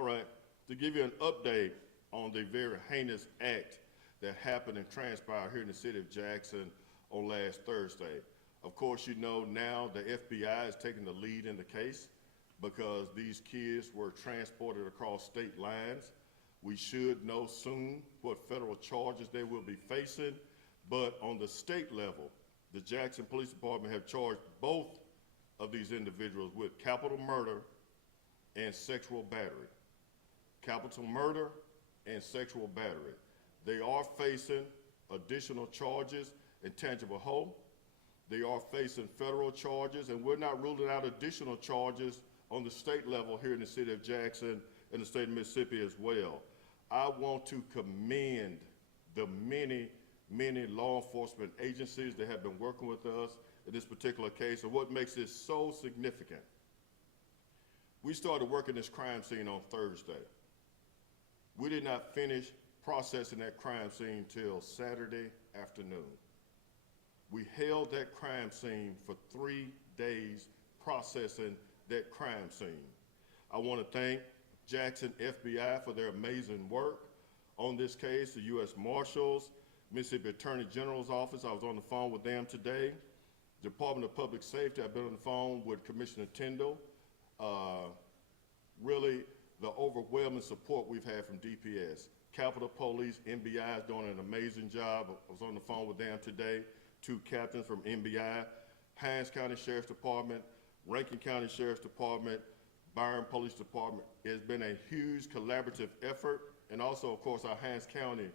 All right, to give you an update on the very heinous act that happened and transpired here in the city of Jackson on last Thursday. Of course, you know now the FBI is taking the lead in the case because these kids were transported across state lines. We should know soon what federal charges they will be facing, but on the state level, the Jackson Police Department have charged both of these individuals with capital murder and sexual battery. Capital murder and sexual battery. They are facing additional charges in tangible whole. They are facing federal charges, and we're not ruling out additional charges on the state level here in the city of Jackson and the state of Mississippi as well. I want to commend the many law enforcement agencies that have been working with us in this particular case, and what makes this so significant. We started working this crime scene on Thursday. We did not finish processing that crime scene till Saturday afternoon. We held that crime scene for 3 days processing that crime scene. I want to thank Jackson FBI for their amazing work on this case, the U.S. Marshals, Mississippi Attorney General's office. I was on the phone with them today. Department of Public Safety, I've been on the phone with Commissioner Tyndall. Really, the overwhelming support we've had from DPS. Capitol Police, NBI is doing an amazing job. I was on the phone with them today. 2 captains from NBI, Hinds County Sheriff's Department, Rankin County Sheriff's Department, Byron Police Department. It's been a huge collaborative effort, and also, of course, our Hinds County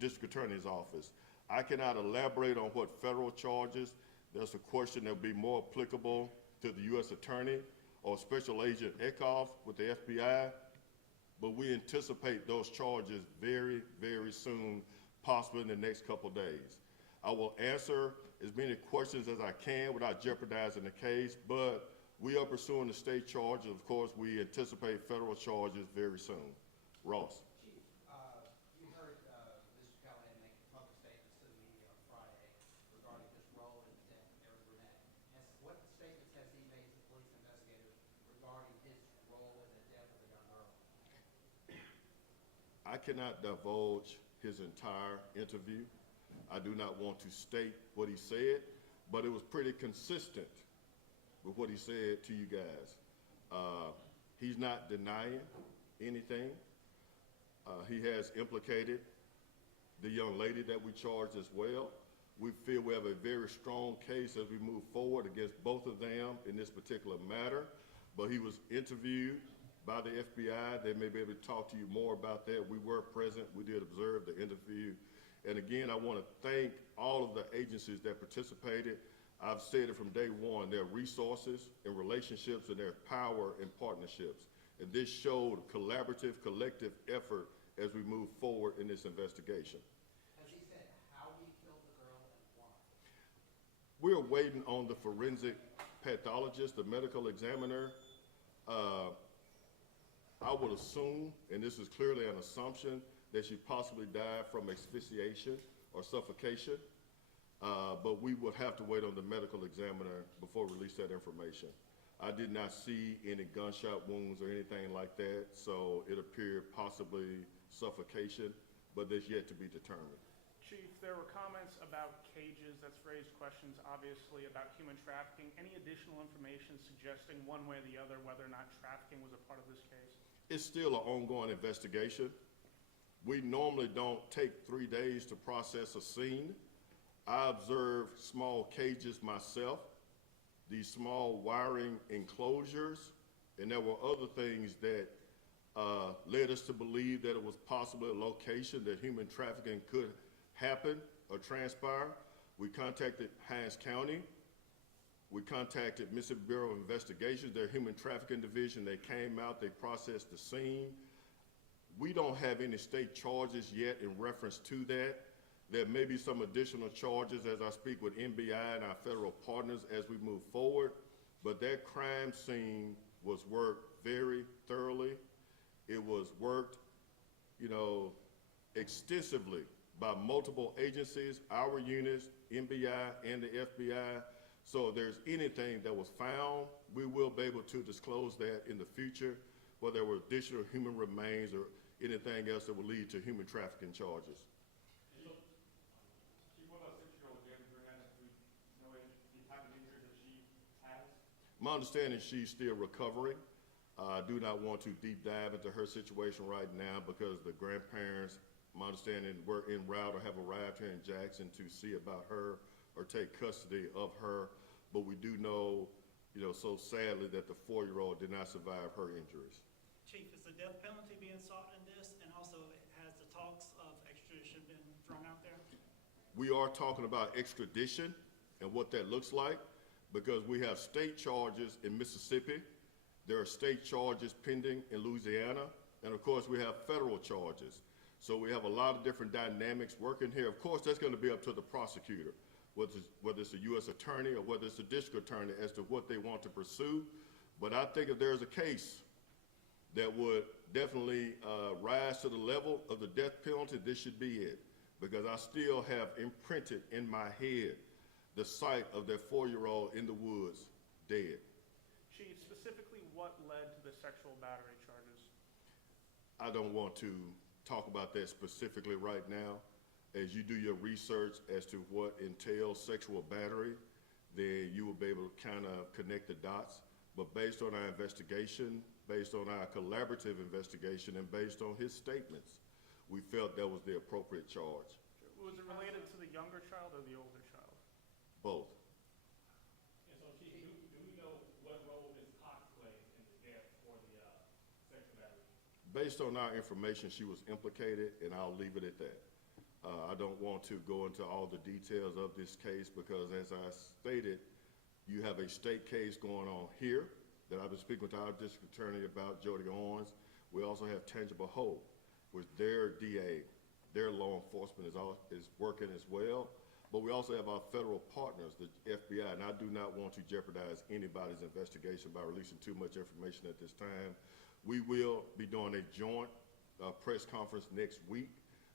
District Attorney's Office. I cannot elaborate on what federal charges. That's a question that would be more applicable to the U.S. Attorney or Special Agent Eckhoff with the FBI, but we anticipate those charges very, very soon, possibly in the next couple days. I will answer as many questions as I can without jeopardizing the case, but we are pursuing the state charges. Of course, we anticipate federal charges very soon. Ross. Chief, you heard Mr. Callihan make public statements to the media on Friday regarding his role in the death of Eric Burnett. What statements has he made to police investigators regarding his role in the death of the young girl? I cannot divulge his entire interview. I do not want to state what he said, but it was pretty consistent with what he said to you guys. He's not denying anything. He has implicated the young lady that we charged as well. We feel we have a very strong case as we move forward against both of them in this particular matter, but he was interviewed by the FBI. They may be able to talk to you more about that. We were present. We did observe the interview. And again, I want to thank all of the agencies that participated. I've said it from day one, their resources and relationships and their power and partnerships. And this showed collaborative, collective effort as we move forward in this investigation. Has he said how he killed the girl and why? We're waiting on the forensic pathologist, the medical examiner. I would assume, and this is clearly an assumption, that she possibly died from asphyxiation or suffocation, but we would have to wait on the medical examiner before we release that information. I did not see any gunshot wounds or anything like that, so it appeared possibly suffocation, but there's yet to be determined. Chief, there were comments about cages. That's raised questions, obviously, about human trafficking. Any additional information suggesting one way or the other whether or not trafficking was a part of this case? It's still an ongoing investigation. We normally don't take 3 days to process a scene. I observed small cages myself, these small wiring enclosures, and there were other things that led us to believe that it was possibly a location that human trafficking could happen or transpire. We contacted Hinds County. We contacted Mississippi Bureau of Investigations, their human trafficking division. They came out, they processed the scene. We don't have any state charges yet in reference to that. There may be some additional charges as I speak with NBI and our federal partners as we move forward, but that crime scene was worked very thoroughly. It was worked, extensively by multiple agencies, our units, NBI and the FBI. So if there's anything that was found, we will be able to disclose that in the future. whether there were additional human remains or anything else that would lead to human trafficking charges. Chief, what about 6-year-old Gabby Burnett? Do we know the type of injuries that she has? My understanding is she's still recovering. I do not want to deep dive into her situation right now because the grandparents, my understanding, were en route or have arrived here in Jackson to see about her or take custody of her. But we do know, so sadly that the 4-year-old did not survive her injuries. Chief, is the death penalty being sought in this? And also, has the talks of extradition been thrown out there? We are talking about extradition and what that looks like because we have state charges in Mississippi. There are state charges pending in Louisiana. And of course, we have federal charges. So we have a lot of different dynamics working here. Of course, that's going to be up to the prosecutor, whether it's a U.S. attorney or whether it's a district attorney as to what they want to pursue. But I think if there's a case that would definitely rise to the level of the death penalty, this should be it. Because I still have imprinted in my head the sight of that 4-year-old in the woods, dead. Chief, specifically what led to the sexual battery charges? I don't want to talk about that specifically right now. As you do your research as to what entails sexual battery, then you will be able to kind of connect the dots. But based on our investigation, based on our collaborative investigation, and based on his statements, we felt that was the appropriate charge. Was it related to the younger child or the older child? Both. And so, Chief, do we know what role Ms. Cox played in the death or the sexual battery? Based on our information, she was implicated, and I'll leave it at that. I don't want to go into all the details of this case because, as I stated, you have a state case going on here that I've been speaking with our district attorney about, Jody Owens. We also have Tangible Hope, with their DA, their law enforcement is working as well. But we also have our federal partners, the FBI, and I do not want to jeopardize anybody's investigation by releasing too much information at this time. We will be doing a joint press conference next week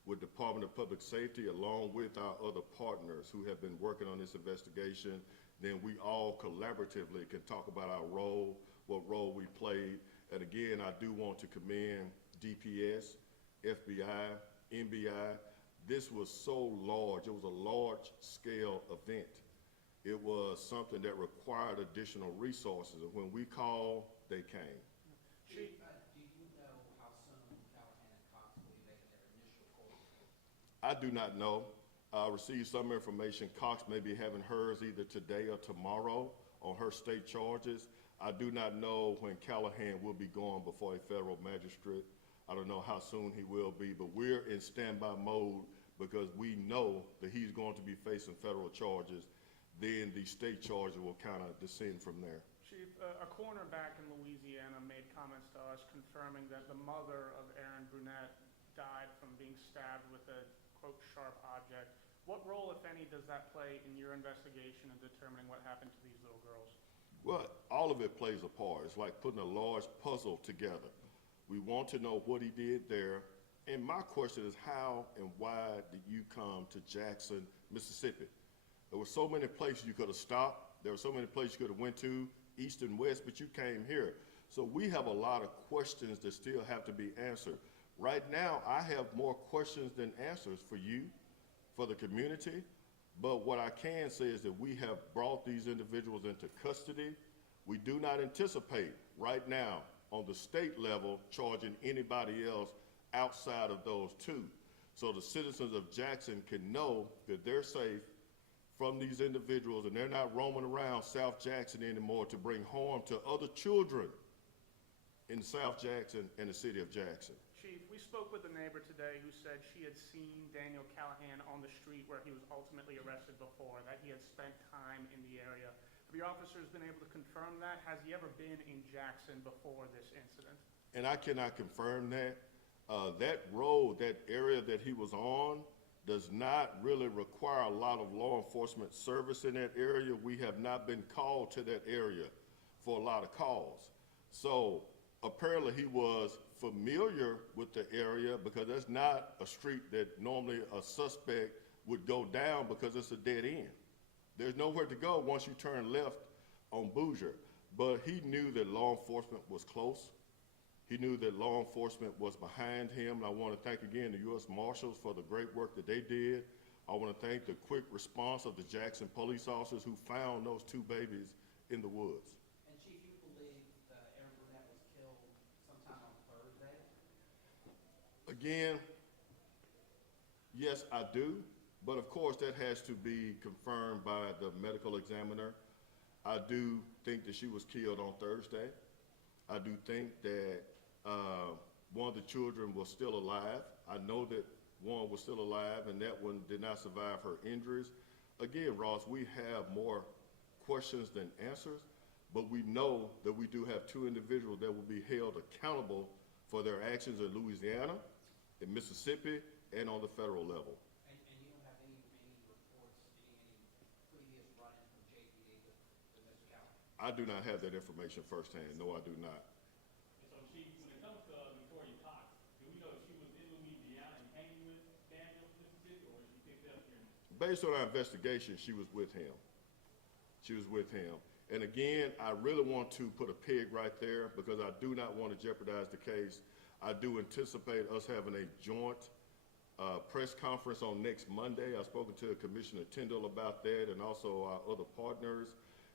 with Department of Public Safety, along with our other partners who have been working on this investigation. Then we all collaboratively can talk about our role, what role we played. And again, I do want to commend DPS, FBI, NBI. This was so large. It was a large-scale event. It was something that required additional resources. And when we called, they came. Chief, do you know how soon Callihan and Cox will be making their initial court appearance? I do not know. I received some information. Cox may be having hers either today or tomorrow on her state charges. I do not know when Callihan will be going before a federal magistrate. I don't know how soon he will be, but we're in standby mode because we know that he's going to be facing federal charges. Then the state charges will kind of descend from there. Chief, a coroner back in Louisiana made comments to us confirming that the mother of Aaron Brunette died from being stabbed with a, quote, sharp object. What role, if any, does that play in your investigation in determining what happened to these little girls? Well, all of it plays a part. It's like putting a large puzzle together. We want to know what he did there. And my question is, how and why did you come to Jackson, Mississippi? There were so many places you could have stopped. There were so many places you could have went to, east and west, but you came here. So we have a lot of questions that still have to be answered. Right now, I have more questions than answers for you, for the community. But what I can say is that we have brought these individuals into custody. We do not anticipate right now on the state level charging anybody else outside of those two. So the citizens of Jackson can know that they're safe from these individuals and they're not roaming around South Jackson anymore to bring harm to other children in South Jackson and the city of Jackson. Chief, we spoke with a neighbor today who said she had seen Daniel Callihan on the street where he was ultimately arrested before, that he had spent time in the area. Have your officers been able to confirm that? Has he ever been in Jackson before this incident? And I cannot confirm that. That road, that area that he was on, does not really require a lot of law enforcement service in that area. We have not been called to that area for a lot of calls. So apparently he was familiar with the area because that's not a street that normally a suspect would go down because it's a dead end. There's nowhere to go once you turn left on Bouger. But he knew that law enforcement was close. He knew that law enforcement was behind him, and I want to thank again the U.S. Marshals for the great work that they did. I want to thank the quick response of the Jackson police officers who found those two babies in the woods. And Chief, you believe Aaron Burnett was killed sometime on Thursday? Again, yes, I do, but of course that has to be confirmed by the medical examiner. I do think that she was killed on Thursday. I do think that one of the children was still alive. I know that one was still alive and that one did not survive her injuries. Again, Ross, we have more questions than answers, but we know that we do have two individuals that will be held accountable for their actions in Louisiana, in Mississippi, and on the federal level. And you don't have any reports, any previous run-in from JPD with Mr. Callihan? I do not have that information firsthand. No, I do not. And so, Chief, when it comes to Victoria Cox, do we know if she was in Louisiana and hanging with Daniel, Mississippi, or was she picked up here? Based on our investigation, she was with him. She was with him. And again, I really want to put a peg right there because I do not want to jeopardize the case. I do anticipate us having a joint press conference on next Monday. I've spoken to Commissioner Tyndall about that and also our other partners.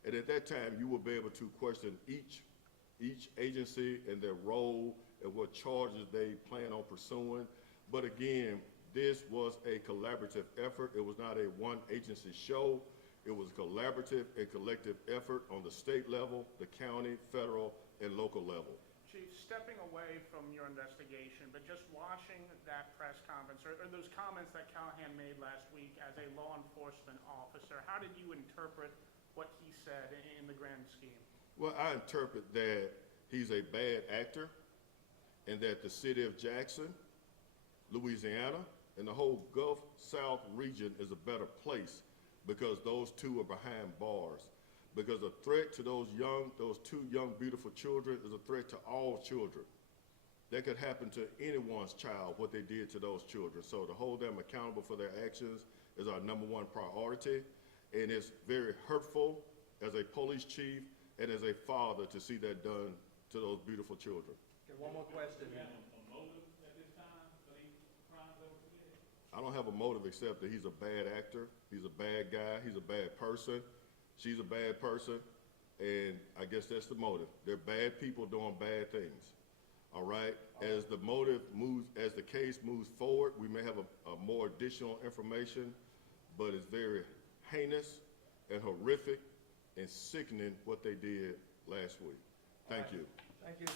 And at that time, you will be able to question each agency and their role and what charges they plan on pursuing. But again, this was a collaborative effort. It was not a one agency show. It was a collaborative and collective effort on the state level, the county, federal, and local level. Chief, stepping away from your investigation, but just watching that press conference, or those comments that Callihan made last week as a law enforcement officer, how did you interpret what he said in the grand scheme? Well, I interpret that he's a bad actor and that the city of Jackson, Louisiana, and the whole Gulf South region is a better place because those two are behind bars. Because a threat to those two young, beautiful children is a threat to all children. That could happen to anyone's child, what they did to those children. So to hold them accountable for their actions is our #1 priority. And it's very hurtful as a police chief and as a father to see that done to those beautiful children. Okay, one more question. Do we have a motive at this time for these crimes that were committed? I don't have a motive except that he's a bad actor, he's a bad guy, he's a bad person, she's a bad person, and I guess that's the motive. They're bad people doing bad things, all right? As the motive moves, as the case moves forward, we may have a more additional information, but it's very heinous and horrific and sickening what they did last week. Thank you. Thank you.